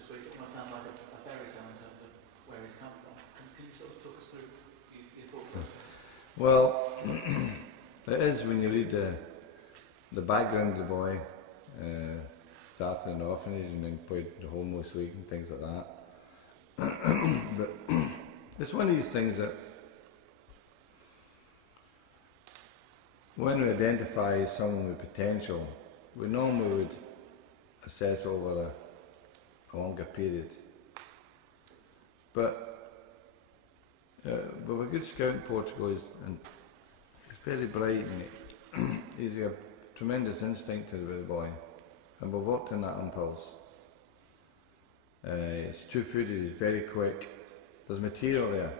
this week, it might sound like a fairy tale in terms of where he's come from. Can you sort of talk us through your thought process? Well, it is when you read the background of the boy, started in an orphanage and then played the home this week and things like that. But it's one of these things that when we identify someone with potential, we normally would assess over a longer period. But with a good scout in Portugal, and he's very bright and he's got tremendous instinct with the boy, and we've worked on that impulse. He's 2-footed, he's very quick, there's material there.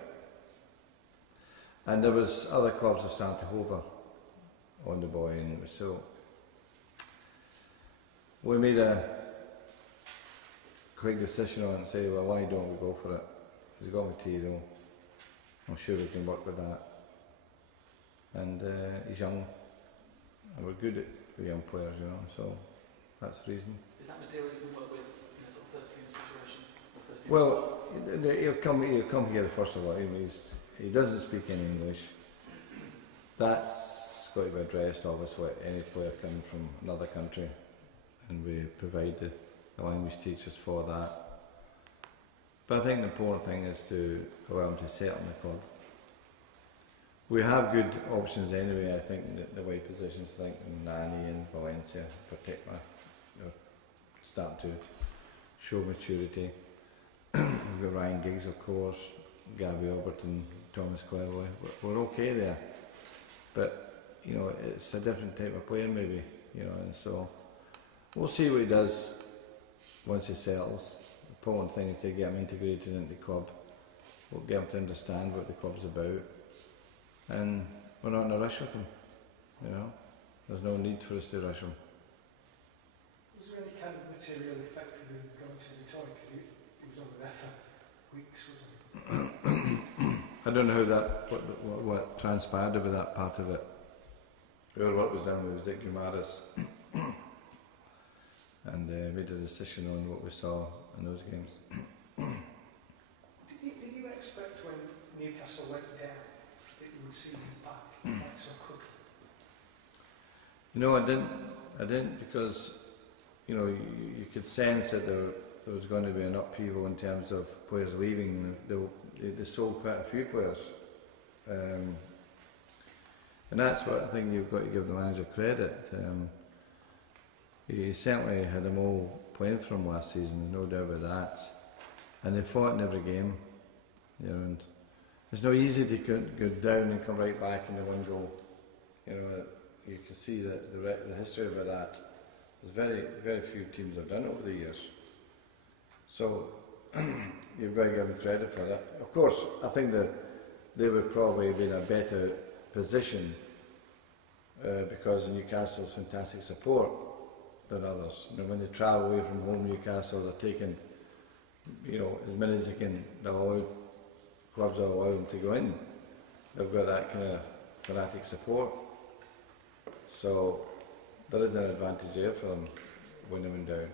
And there was other clubs that started to hover on the boy, and it was so. We made a quick decision on it and say, well, why don't we go for it? He's got material, I'm sure we can work with that. And he's young, and we're good at young players, you know, so that's the reason. Is that material you can work with in a sort of first team situation? First team well, he'll come here first of all. He doesn't speak any English. That's got to be addressed, obviously, any player coming from another country, and we provide the language teachers for that. But I think the important thing is to allow him to settle in the club. We have good options anyway, I think, in the wide positions. I think Nani and Valencia in particular are starting to show maturity. We've got Ryan Giggs, of course, Gabby Albert and Thomas Cleverley. We're okay there. But, you know, it's a different type of player maybe, you know, and so we'll see what he does once he settles. The important thing is to get him integrated into the club. We'll get him to understand what the club's about. And we're not in a rush with him, you know. There's no need for us to rush him. Was there any kind of material effectively going to the toy? Because he was over there for weeks, wasn't he? I don't know how that, what transpired over that part of it. Our work was done with Vic Guimaras and made a decision on what we saw in those games. Did you expect when Newcastle went down that you would see him back like so quickly? No, I didn't because, you know, you could sense that there was going to be an upheaval in terms of players leaving. They sold quite a few players. And that's what I think you've got to give the manager credit. He certainly had them all playing for him last season, no doubt about that. And they fought in every game, you know, and it's not easy to go down and come right back in the one goal. You know, you can see that the history of that. There's very, very few teams have done it over the years. So you've got to give them credit for that. Of course, I think that they would probably be in a better position because of Newcastle's fantastic support than others. You know, when they travel away from home, Newcastle are taking, you know, as many as they can. Clubs will allow them to go in. They've got that kind of fanatic support. So there is an advantage there for them when they went down.